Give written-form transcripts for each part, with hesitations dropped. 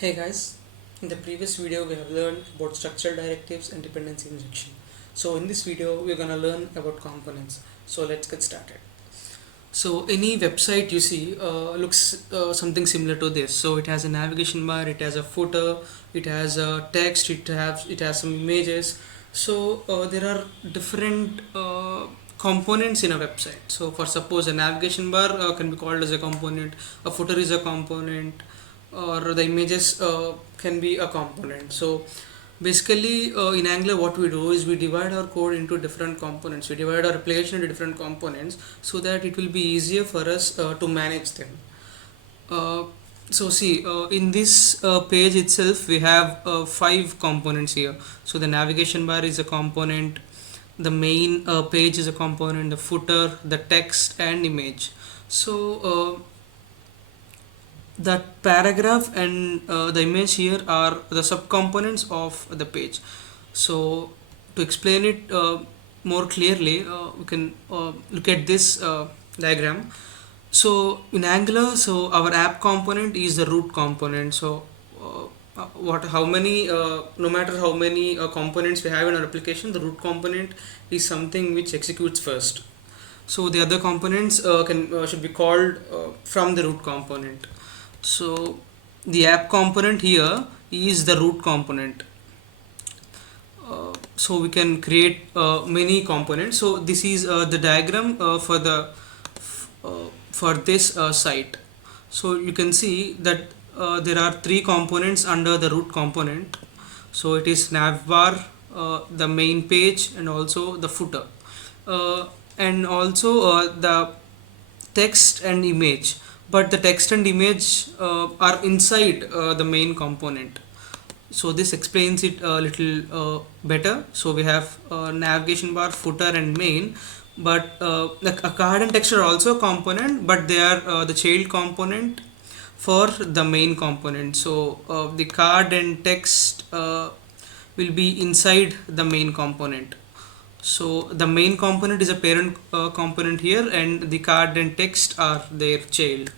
Hey guys, in the previous video we have learned about structural directives and dependency injection. So in this video we're gonna learn about components. So let's get started. So any website you see looks something similar to this. So it has a navigation bar, it has a footer, it has a text, it has some images. So there are different components in a website. So for suppose a navigation bar can be called as a component, a footer is a component, or the images can be a component. So basically in Angular what we do is we divide our code into different components. We divide our application into different components so that it will be easier for us to manage them. uh, so see, in this page itself we have five components here. So the navigation bar is a component, the main page is a component, the footer, the text and image. So that paragraph and the image here are the subcomponents of the page. So to explain it more clearly, we can look at this diagram. So in Angular, so our app component is the root component. So what how many no matter how many components we have in our application, the root component is something which executes first. So the other components can should be called from the root component. So the app component here is the root component. So we can create many components. So this is the diagram for this site. So you can see that there are three components under the root component. So it is navbar, the main page, and also the footer, and also the text and image. But the text and image are inside the main component. So this explains it a little better. So we have navigation bar, footer and main, but like a card and text are also a component, but they are the child component for the main component. So the card and text will be inside the main component. So the main component is a parent component here, and the card and text are their child.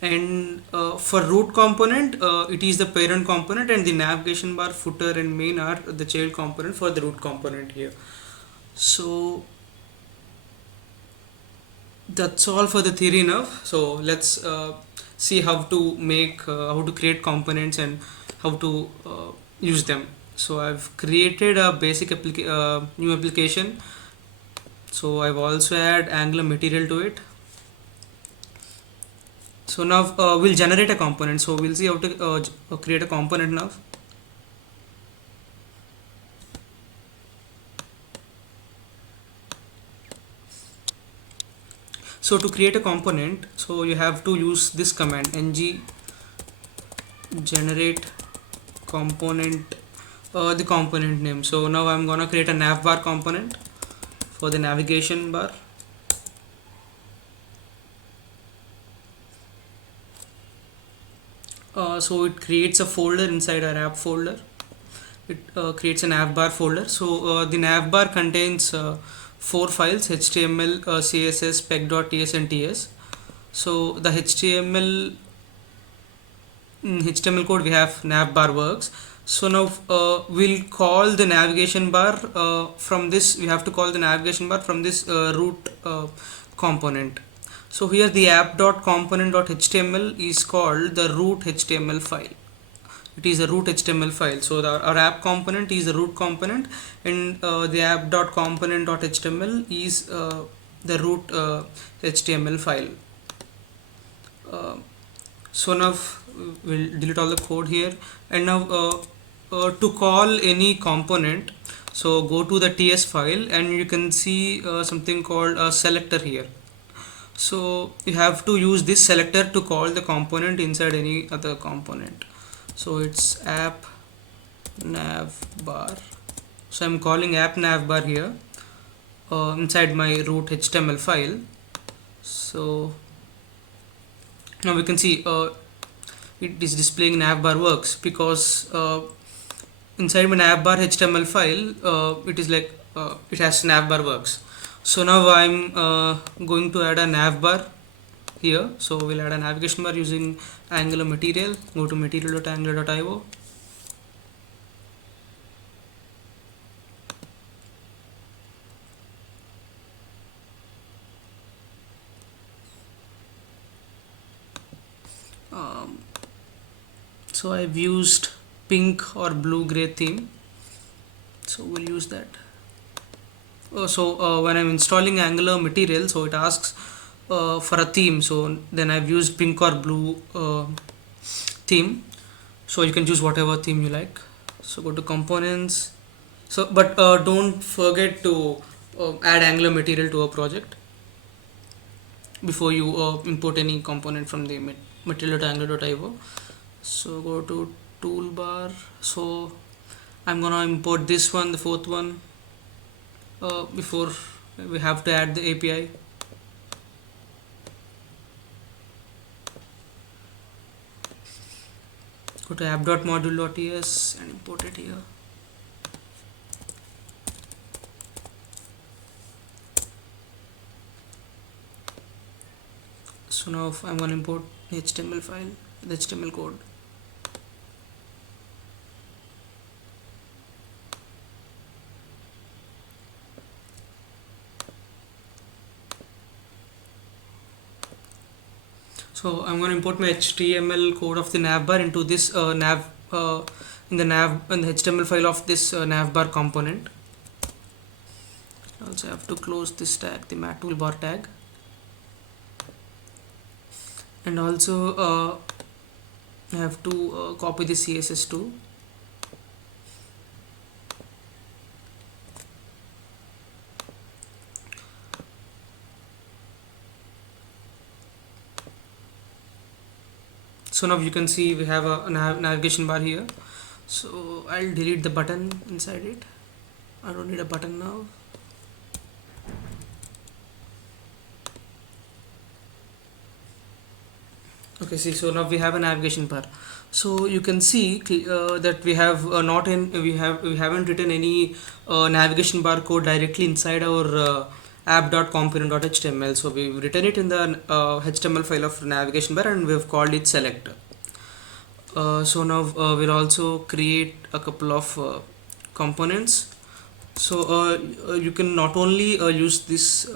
And for root component, it is the parent component, and the navigation bar, footer and main are the child component for the root component here. So that's all for the theory now. So let's see how to create components and how to use them. So I've created a basic new application. So I've also add Angular material to it. So now we'll generate a component. So we'll see how to create a component now. So to create a component, so you have to use this command ng generate component, the component name. So now I'm gonna create a navbar component for the navigation bar. So it creates a folder inside our app folder. It creates a navbar folder. So the navbar contains four files: HTML, CSS, spec.ts and ts. So the HTML code we have navbar works. So now we'll call the navigation bar from this. We have to call the navigation bar from this root component. So here the app.component.html is called the root HTML file. It is a root HTML file. So our app component is the root component, and the app.component.html is the root HTML file. So now we'll delete all the code here, and now to call any component, so go to the ts file and you can see something called a selector here. So you have to use this selector to call the component inside any other component. So it's app navbar. So I'm calling app navbar here inside my root HTML file. So now we can see it is displaying navbar works because inside my navbar HTML file it is like it has navbar works. So now I'm going to add a navbar here. So we'll add a navigation bar using Angular material, go to material.angular.io. So I've used pink or blue gray theme, so we'll use that. When I'm installing Angular material, so it asks for a theme, so then I've used pink or blue theme, so you can choose whatever theme you like. So go to components, so but don't forget to add Angular material to a project before you import any component from the material.angular.io. So go to toolbar, so I'm gonna import this one, the fourth one, before we have to add the API. Go to app.module.ts and import it here. So now I'm going to import the HTML file, the HTML code. So I'm going to import my HTML code of the navbar into this in the HTML file of this navbar component. Also have to close this tag, the mat toolbar tag, and also I have to copy the CSS too. So now you can see we have a navigation bar here, so I'll delete the button inside it. I don't need a button now. Okay, see, so now we have a navigation bar, so you can see that we have we haven't written any navigation bar code directly inside our app.component.html. So we've written it in the HTML file of navigation bar, and we've called it selector. So now we'll also create a couple of components. So you can not only use this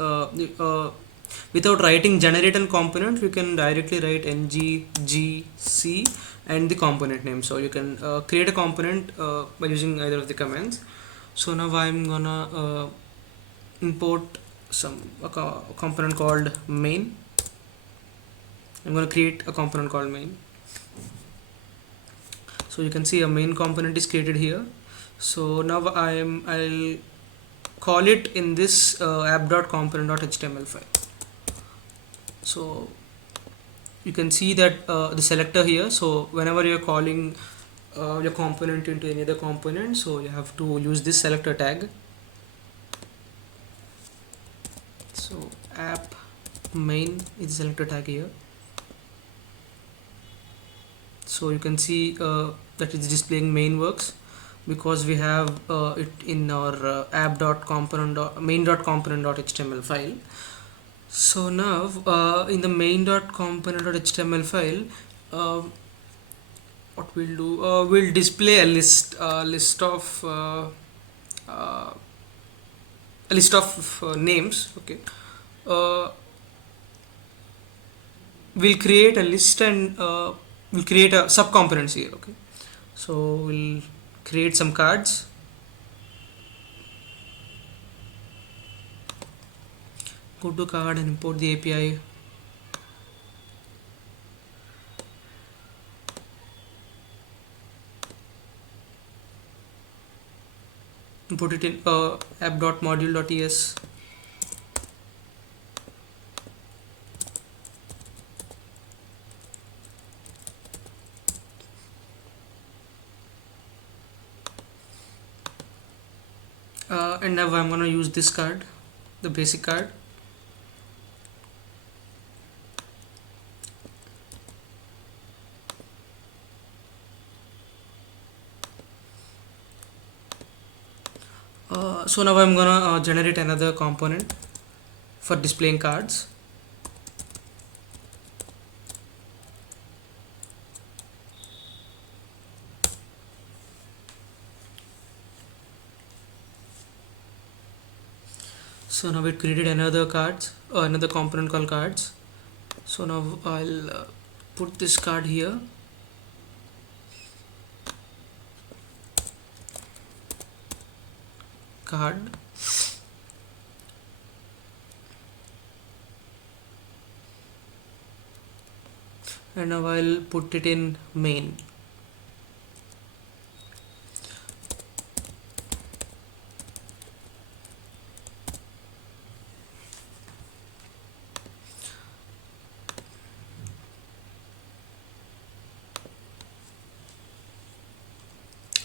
without writing generate and component, you can directly write nggc and the component name. So you can create a component by using either of the commands. So now I'm gonna import a component called main. I'm gonna create a component called main. So you can see a main component is created here. So now I'll call it in this app.component.html file. So you can see that the selector here, so whenever you're calling your component into any other component, so you have to use this selector tag. So app main is the selector tag here. So you can see that it's displaying main works because we have it in our main.component.html file. So now in the main.component.html file, what we'll do, we'll display a list of names. Okay, we'll create a list and we'll create a subcomponents here. Okay, so we'll create some cards. Go to card and import the API. Import it in app.module.ts. And now I'm going to use this card, the basic card. So now I'm gonna generate another component for displaying cards. So now it created another cards, another component called cards. So now I'll put this card here. Card. And now I'll put it in main.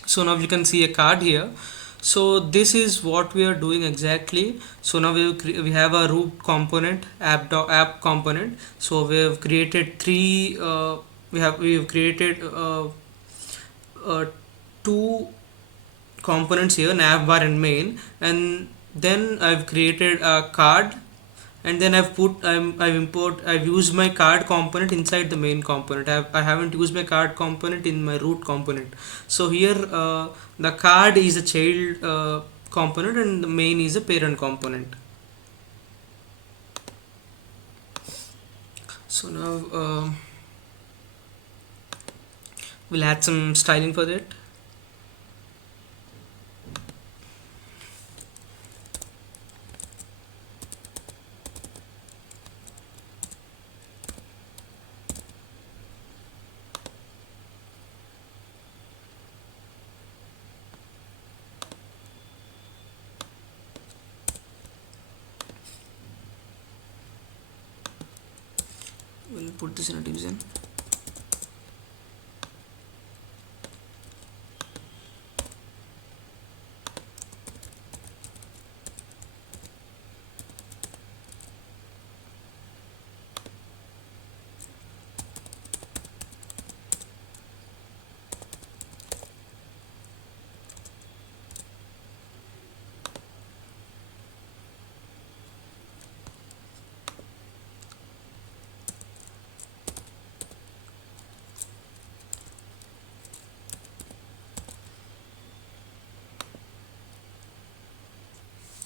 So now you can see a card here. So this is what we are doing exactly. So now we have a root component, app component. So we have created three. We have created uh, two components here, nav bar and main, and then I've created a card, and then I've used my card component inside the main component. I haven't used my card component in my root component. So here the card is a child component and the main is a parent component. So now we'll add some styling for that. We'll put this in a division.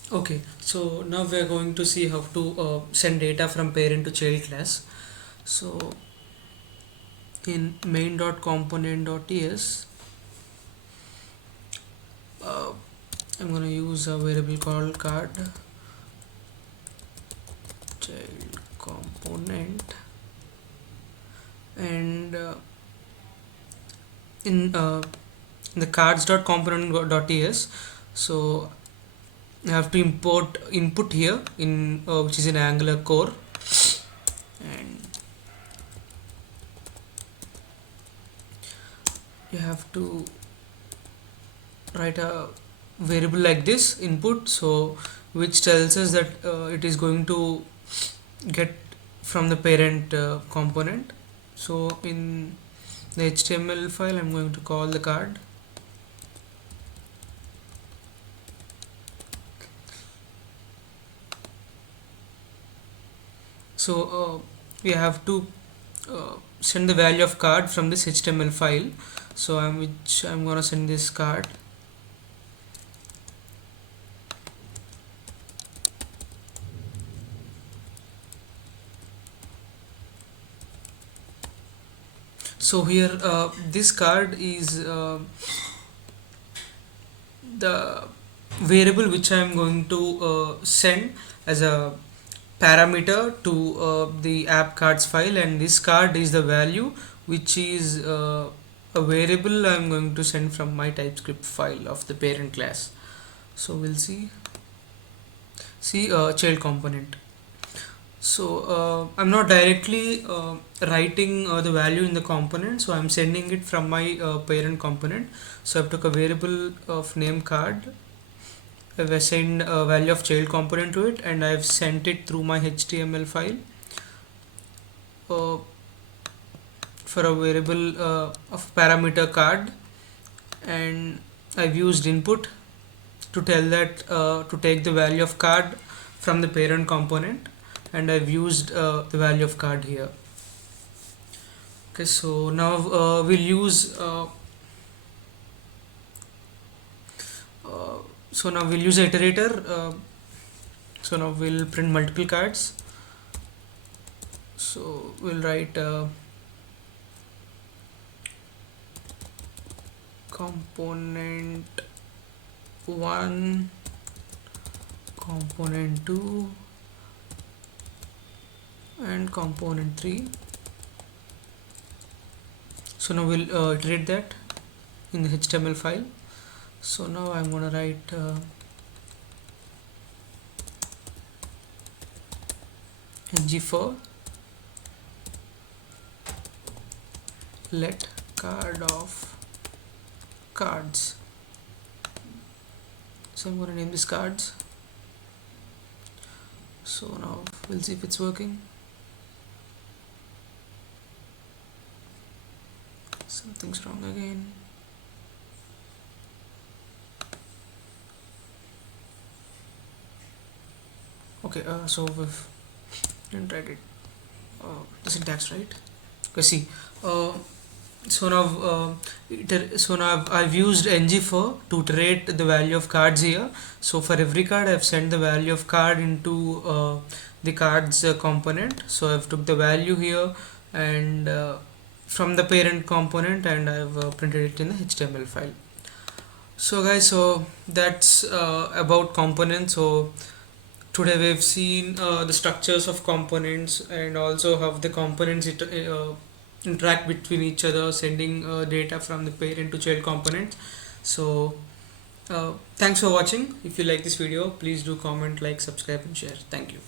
Okay, so now we are going to see how to send data from parent to child class. So in main.component.ts, uh, I'm going to use a variable called card child component, and in the cards.component.ts, so I have to import input here in which is in Angular core, and you have to write a variable like this input, so which tells us that it is going to get from the parent component. So in the HTML file I'm going to call the card, so we have to send the value of card from this HTML file. So I'm gonna send this card. So here this card is the variable which I am going to send as a parameter to the app cards file, and this card is the value which is a variable I am going to send from my TypeScript file of the parent class. So we'll see child component. So I'm not directly writing the value in the component, so I'm sending it from my parent component. So I've took a variable of name card, I've assigned a value of child component to it, and I've sent it through my HTML file for a variable of parameter card, and I've used input to tell that to take the value of card from the parent component, and I've used the value of card here. Okay, so now we'll use so now we'll use iterator. So now we'll print multiple cards. So we'll write component 1, component 2 and component 3. So now we'll iterate that in the HTML file. So now I'm gonna write ng for let card of cards. So I'm gonna name this cards. So now we'll see if it's working. Something's wrong again. Okay, so we've tried it. The syntax, right? Okay, see. So now, I've used ng for to iterate the value of cards here. So for every card, I've sent the value of card into the cards component. So I've took the value here and from the parent component, and I've printed it in the HTML file. So guys, so that's about components. So today we've seen the structures of components and also how the components interact between each other, sending data from the parent to child components. So thanks for watching. If you like this video, please do comment, like, subscribe and share. Thank you.